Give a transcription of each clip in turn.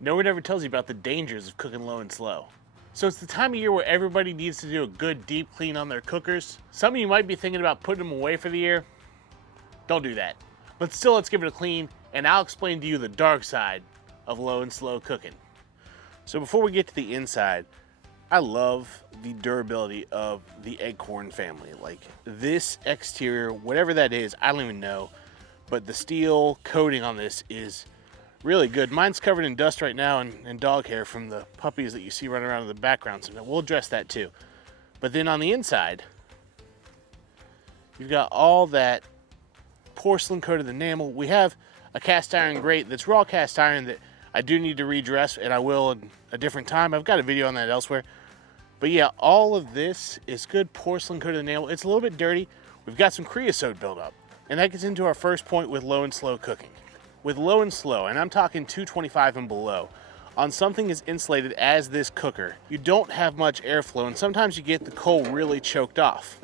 No one ever tells you about the dangers of cooking low and slow. So it's the time of year where everybody needs to do a good deep clean on their cookers. Some of you might be thinking about putting them away for the year. Don't do that. But still, let's give it a clean, and I'll explain to you the dark side of low and slow cooking. So before we get to the inside, I love the durability of the Acorn family. Like this exterior, whatever that is, I don't even know, but the steel coating on this is really good. Mine's covered in dust right now and dog hair from the puppies that you see running around in the background, so we'll address that too. But then on the inside, you've got all that porcelain coated enamel. We have a cast iron grate that's raw cast iron that I do need to redress, and I will in a different time. I've got a video on that elsewhere. But yeah, all of this is good porcelain coated enamel. It's a little bit dirty. We've got some creosote buildup. And that gets into our first point with low and slow cooking. With low and slow, and I'm talking 225 and below, on something as insulated as this cooker, you don't have much airflow, and sometimes you get the coal really choked off.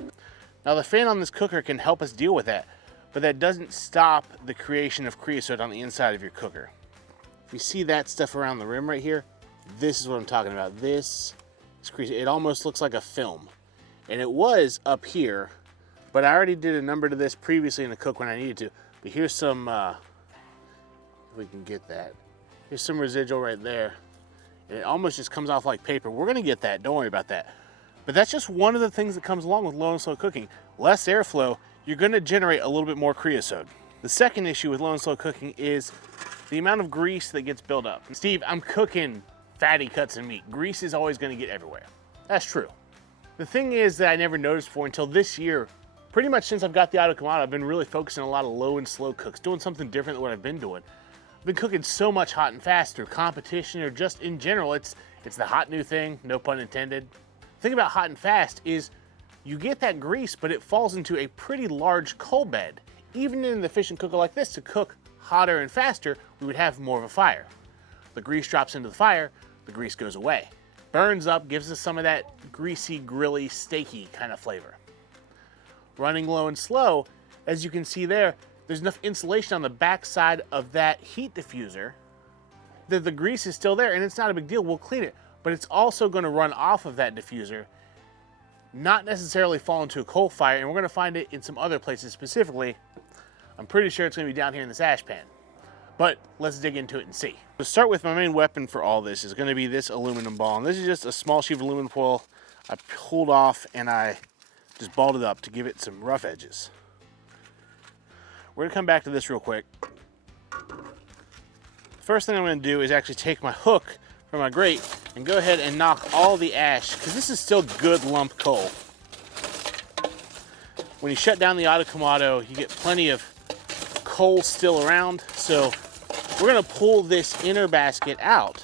Now the fan on this cooker can help us deal with that, but that doesn't stop the creation of creosote on the inside of your cooker. If you see that stuff around the rim right here, this is what I'm talking about. This is creosote. It almost looks like a film. And it was up here, but I already did a number to this previously in the cook when I needed to. But here's some, if we can get that. Here's some residual right there. And it almost just comes off like paper. We're gonna get that, don't worry about that. But that's just one of the things that comes along with low and slow cooking. Less airflow, you're gonna generate a little bit more creosote. The second issue with low and slow cooking is the amount of grease that gets built up. Steve, I'm cooking fatty cuts of meat. Grease is always gonna get everywhere. That's true. The thing is that I never noticed before until this year, pretty much since I've got the auto kamado, I've been really focusing on a lot of low and slow cooks, doing something different than what I've been doing. I've been cooking so much hot and fast through competition or just in general. It's the hot new thing, no pun intended. The thing about hot and fast is you get that grease, but it falls into a pretty large coal bed. Even in an efficient cooker like this, to cook hotter and faster, we would have more of a fire. The grease drops into the fire, the grease goes away. Burns up, gives us some of that greasy, grilly, steaky kind of flavor. Running low and slow, as you can see there, there's enough insulation on the back side of that heat diffuser that the grease is still there, and it's not a big deal, we'll clean it. But it's also gonna run off of that diffuser, not necessarily fall into a coal fire, and we're gonna find it in some other places specifically. I'm pretty sure it's gonna be down here in this ash pan. But let's dig into it and see. To start with, my main weapon for all this is gonna be this aluminum ball. And this is just a small sheet of aluminum foil I pulled off and I just balled it up to give it some rough edges. We're gonna come back to this real quick. First thing I'm gonna do is actually take my hook from my grate and go ahead and knock all the ash, because this is still good lump coal. When you shut down the auto kamado, you get plenty of coal still around, so we're gonna pull this inner basket out.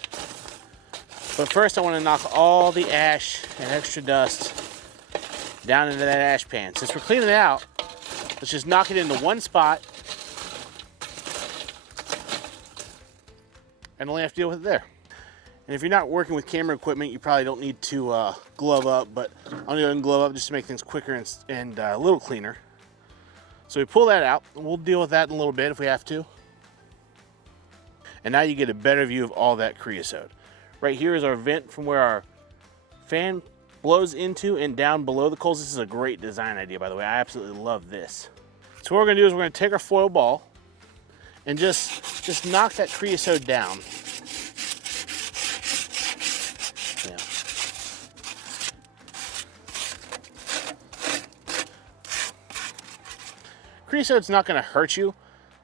But first I wanna knock all the ash and extra dust down into that ash pan. Since we're cleaning it out, let's just knock it into one spot and only have to deal with it there. And if you're not working with camera equipment, you probably don't need to glove up, but I'm gonna go ahead and glove up just to make things quicker and a little cleaner. So we pull that out, and we'll deal with that in a little bit if we have to. And now you get a better view of all that creosote. Right here is our vent from where our fan blows into and down below the coals. This is a great design idea, by the way. I absolutely love this. So what we're gonna do is we're gonna take our foil ball and just knock that creosote down. Creosote's not going to hurt you,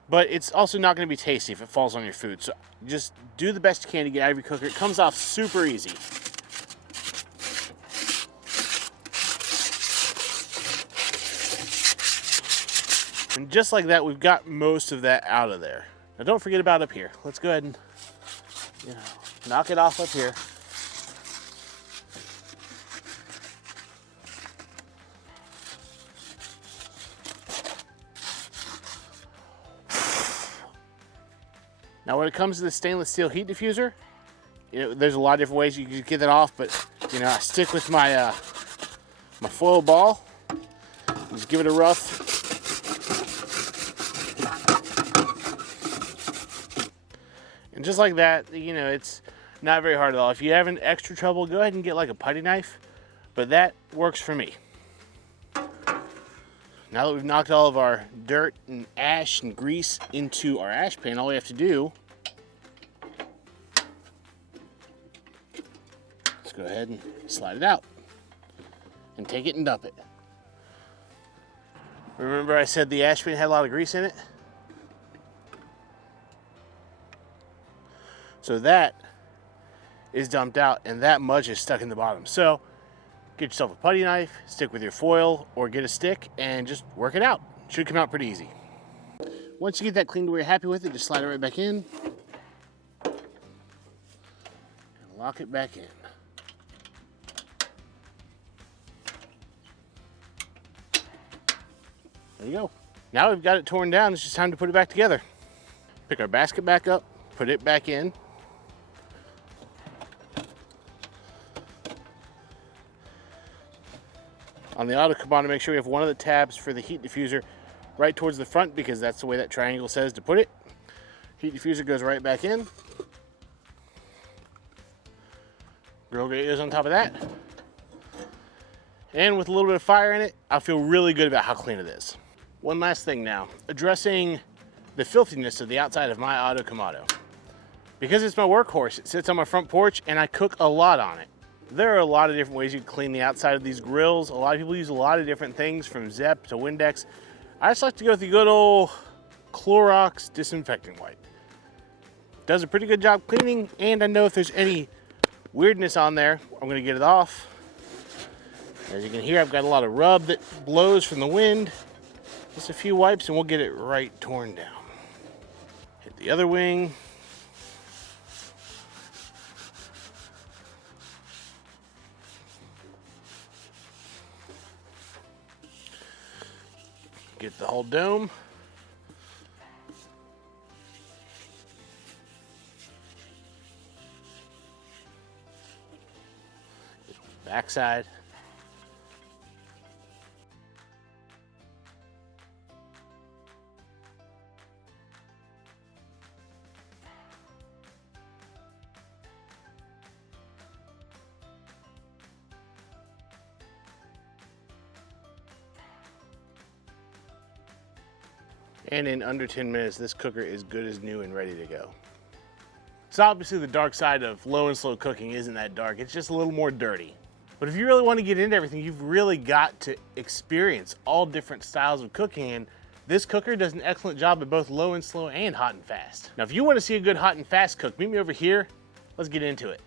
but it's also not going to be tasty if it falls on your food. So just do the best you can to get out of your cooker. It comes off super easy. And just like that, we've got most of that out of there. Now don't forget about up here. Let's go ahead and, knock it off up here. Now when it comes to the stainless steel heat diffuser, there's a lot of different ways you can get that off, but I stick with my my foil ball, just give it a rough. And just like that, you know, it's not very hard at all. If you have an extra trouble, go ahead and get like a putty knife, but that works for me. Now that we've knocked all of our dirt and ash and grease into our ash pan, all we have to do is go ahead and slide it out and take it and dump it. Remember I said the ash pan had a lot of grease in it? So that is dumped out and that much is stuck in the bottom. So get yourself a putty knife, stick with your foil, or get a stick and just work it out. Should come out pretty easy. Once you get that cleaned where you're happy with it, just slide it right back in and lock it back in. There you go. Now we've got it torn down, it's just time to put it back together. Pick our basket back up, put it back in. On the auto kamado, make sure you have one of the tabs for the heat diffuser right towards the front because that's the way that triangle says to put it. Heat diffuser goes right back in. Grill grate is on top of that. And with a little bit of fire in it, I feel really good about how clean it is. One last thing now, addressing the filthiness of the outside of my auto kamado. Because it's my workhorse, it sits on my front porch and I cook a lot on it. There are a lot of different ways you can clean the outside of these grills. A lot of people use a lot of different things from Zep to Windex. I just like to go with the good old Clorox disinfecting wipe. Does a pretty good job cleaning, and I know if there's any weirdness on there, I'm gonna get it off. As you can hear, I've got a lot of rub that blows from the wind. Just a few wipes and we'll get it right torn down. Hit the other wing. Get the whole dome. Backside. And in under 10 minutes, this cooker is good as new and ready to go. So obviously the dark side of low and slow cooking isn't that dark, it's just a little more dirty. But if you really want to get into everything, you've really got to experience all different styles of cooking, and this cooker does an excellent job at both low and slow and hot and fast. Now if you want to see a good hot and fast cook, meet me over here, let's get into it.